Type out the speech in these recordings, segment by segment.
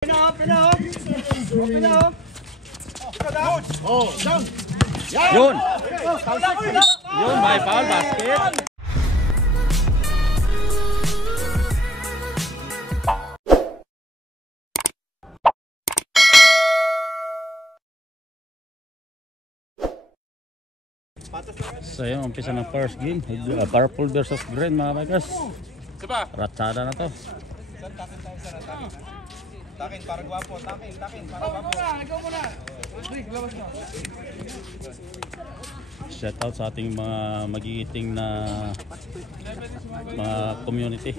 Yun. Yun, may foul basket. So yun, umpisa ng first game. Purple versus green mga bagas. Ratsada na to. Takin para guwapo, takin para guwapo. Ikaw muna. Shout out sa ating mga magigiting na mga community.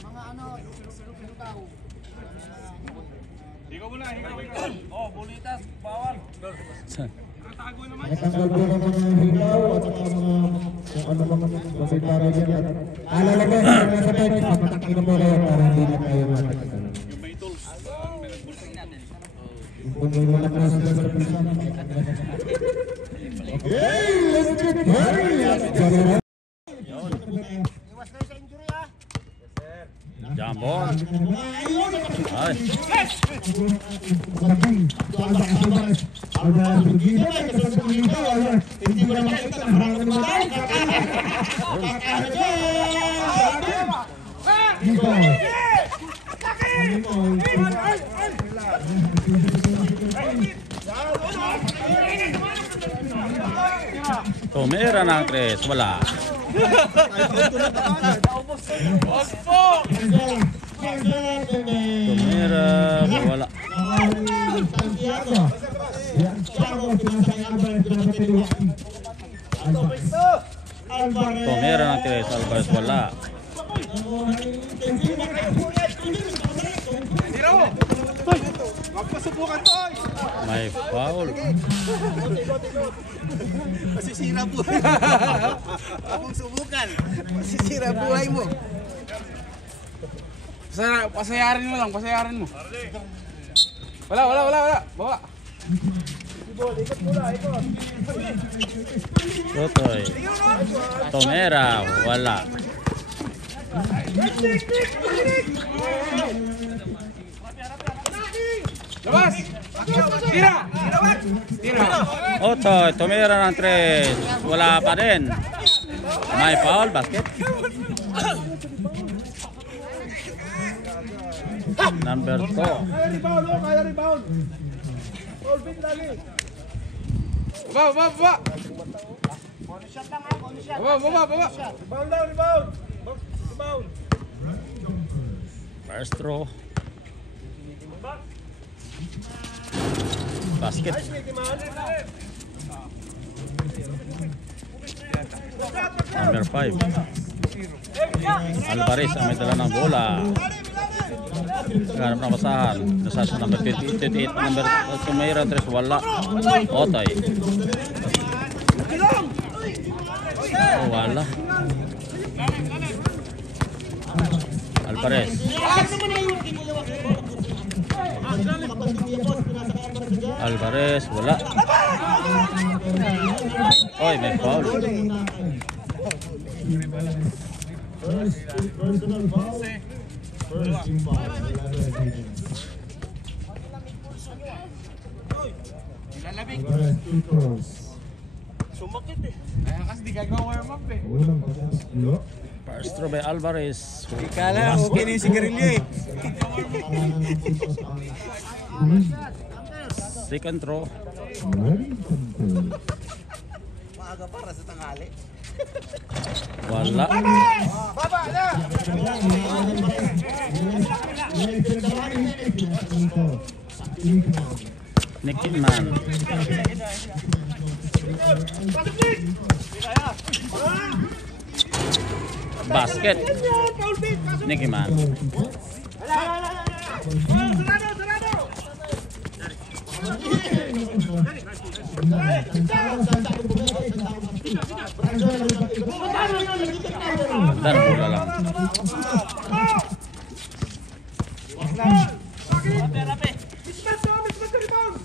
Mga ano, tao. Ikaw muna, ikaw. Oh, bulitas, bawal. Tago naman. Natanggal ko ng mga hilaw at saka mga ano mga komentary dyan. Alala ko, sa tayo, matakin mo kayo para hindi na kayo matakin. Yung may tools. Kung may mga klase sa pisa. Okay, let's get ready. Iwas kayo sa injury ha. Jambon. Ay. Tumira ng tres, wala. Tumira, wala. Tumira ng tres, Alvarez, wala. Magpasubukan to. May foul. Masisira buhay. Akong subukan. Masisira buhay mo. Pasayarin mo lang, pasayarin mo. Wala. Bawa. Totoy. Tumira, wala. Labas! Tira! Otoy, tumira ng tres, wala pa din. May foul, basket. Number 2. Kaya rebound! Foul bin dali! Baba! Shot lang ha, shot. Baba! Rebound! First throw. Basket. Number 5. Alvarez ang may dala ng bola. Naghanap ng basahan. Nasa number 28. Number Tumira tres, wala. Otoy. Oh, wala. Alvarez. Alvarez, wala. Oy, may foul. Sumakit eh. Kaya kasi di gagawa warm up eh. First throw by Alvarez. Kala, okay na yung sigarilyo eh. Second throw. Maaga para sa tanghali. Wala. Baba na! Nick Man. Basket. Nicky Man. Dan bola lang. Rapi. Mismat ka rebound!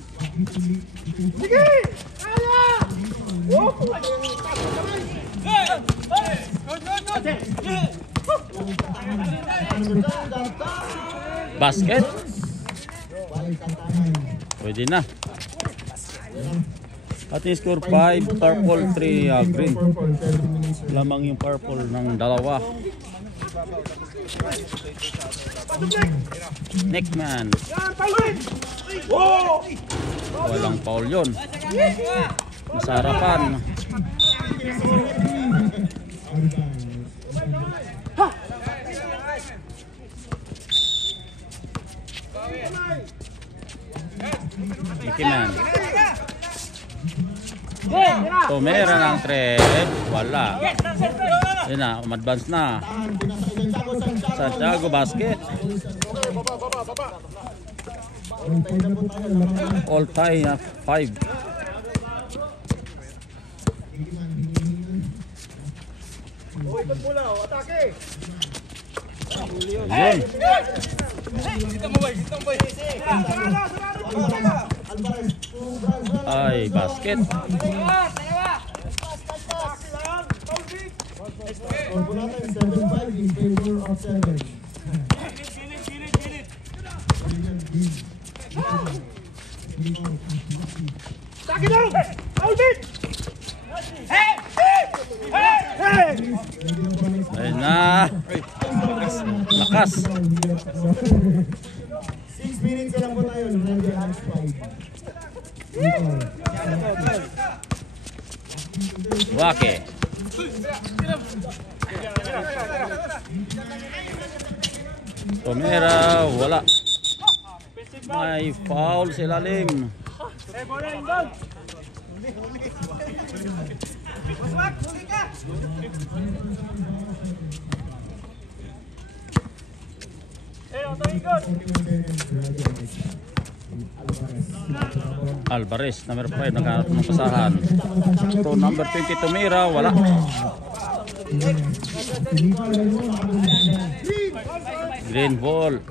Basket. Pwede na. At yung score 5, purple, 3 green. Lamang yung purple ng dalawa. Nickman. Walang foul yun. Nasa harapan. Nickman. Tumera ng 3. Wala. Yun na, umadvance na. Santiago basket. All tie na 5. Ayun. Ay, basket. Ayun na. Lakas. 6 minutes lang po tayo. Nandiyan ang 5. Wake. Tumera, wala. May foul sa ilalim. Alvarez, number 5, nakaharap ng pasahan. To number 20, Tumira, wala. Green ball.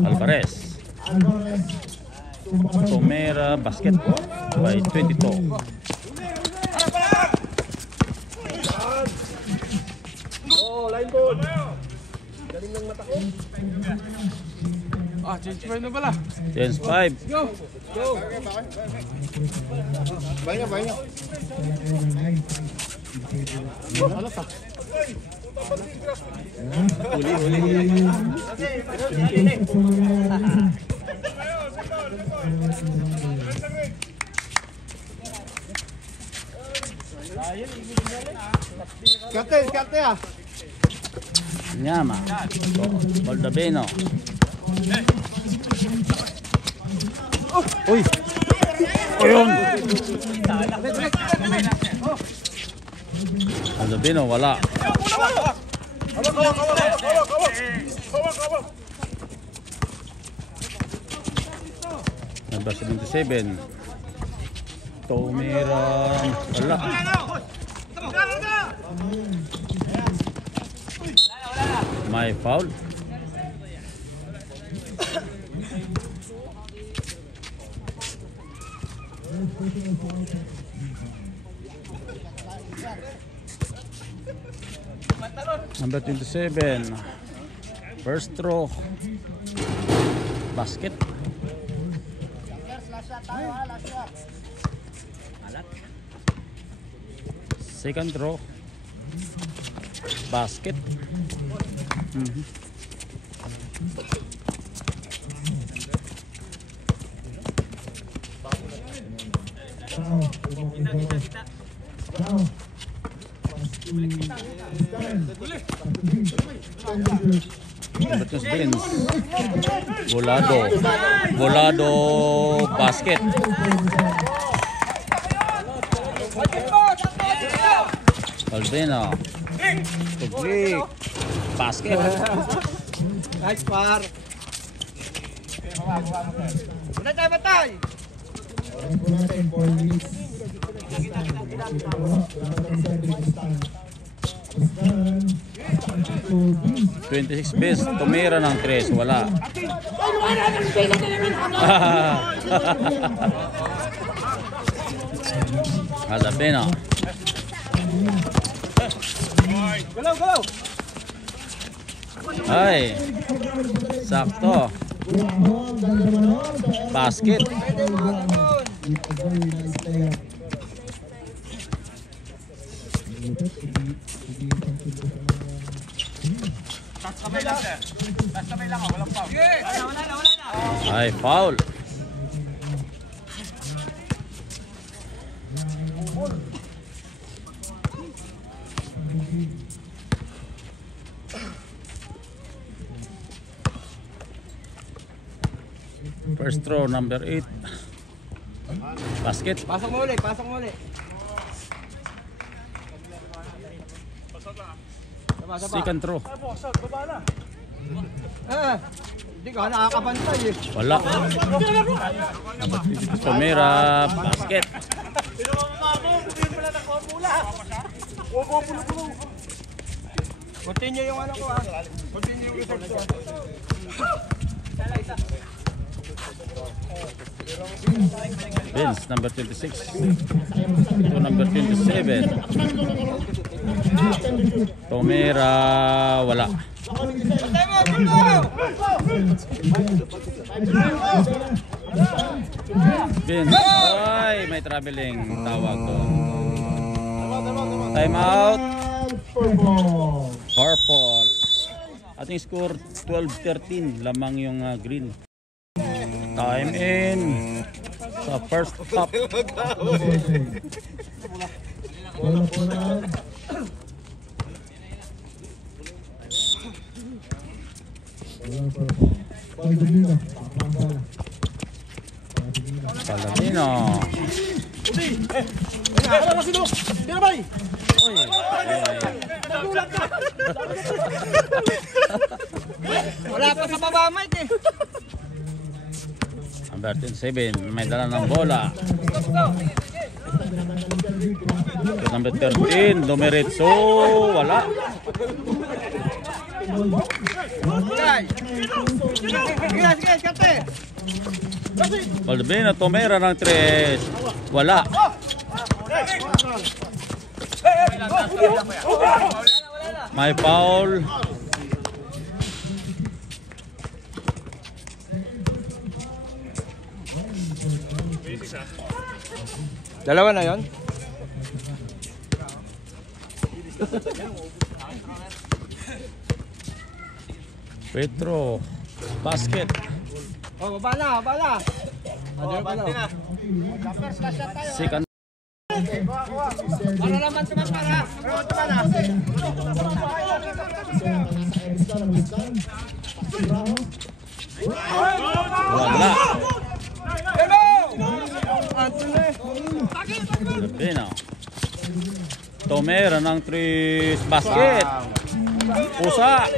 Alvarez. Tumira, basketball by 22. Change 5 na pala. Change 5. Banyak. Kate ah. Nyama. Baldabeno. Uy. Ayun. Baldabeno, wala. Number 77. Tumira, wala. May foul. Number 27. First throw. Basket. Second throw. Basket. Betul Vince. Volado basket. Albino. Tugli. Basket. Nice par. Batay. Ano po natin 4 minutes. 26 base, tumira ng 3, wala. Alabeno. Ay, sakto. Basket. Ay, foul. First throw, number 8. Basket. Pasok mo ulit, pasok mo ulit. Second throw. Hindi ka nakakabantay eh. Wala. Tumira, basket. Continue yung ano ko ah. Continue yung research ko. Vince, number 26. To number 27. Tumira, wala. Vince, ay, may traveling tawag doon. Time out. Purple. Ating score 12-13, lamang yung green. Time in sa first half. Palomino. Wala pa sa baba, Mike eh. Number 27, may dala ng bola. Number 13, Dumiritso, wala. Sige, kate. Palomino, tumira ng 3, wala. May foul. Dalawa na yon. Petro, basket. Oh, baba na, baba na. Baba na. Second. Para naman tumapara. Wala. Labino. Tomera ng 3 basket. Pusa.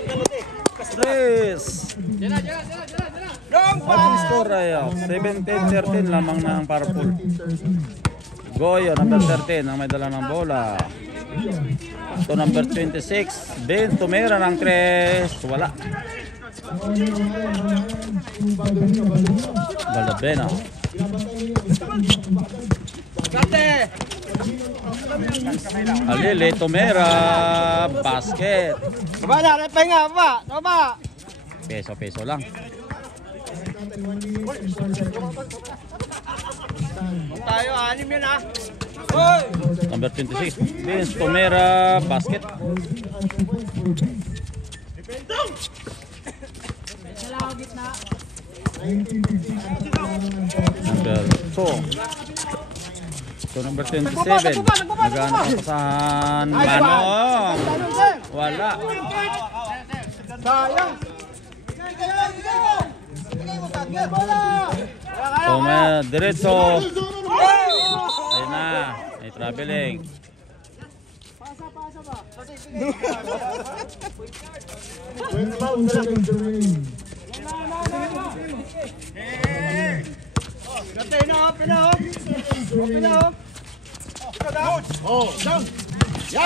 3. Ating score ay 17-13 lamang ng Purple. Goyo, number 13, ang may dala ng bola. To number 26, Ben Tomera ng 3, wala. Balabena. Alili, Tomera, basket. Baba na, repay nga, baba, baba. Peso-peso lang. Tayo, anim yun ah. Hoy! Number 26, Vince Tomera, basket. Number 2. So number 27, nagano pa sa Manong. Wala. Sayang. Tomera, diretso. Ayun na, may traveling.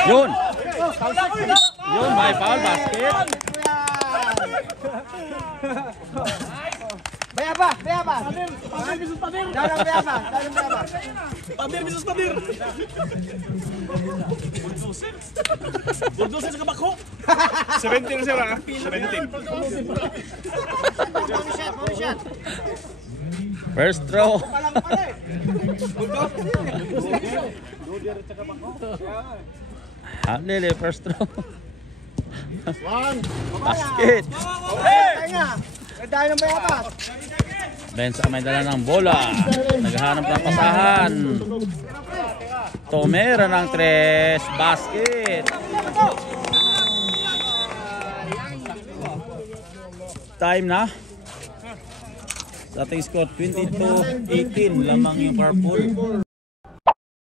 Yun! Yun, may foul basket. Bayaba, bayaba. Dalang bayaba, dalang bayaba. Padir bisus padir. Bulldozer sa bako. 17 siya ba? 17. First throw. Halili, first throw. Basket. Tayo nga. Tayo ng bayaba. Benz ang may dala ng bola. Naghahanap ng pasahan. Tomera ng 3. Basket. Time na. Sa ating score 22-18 lamang yung purple.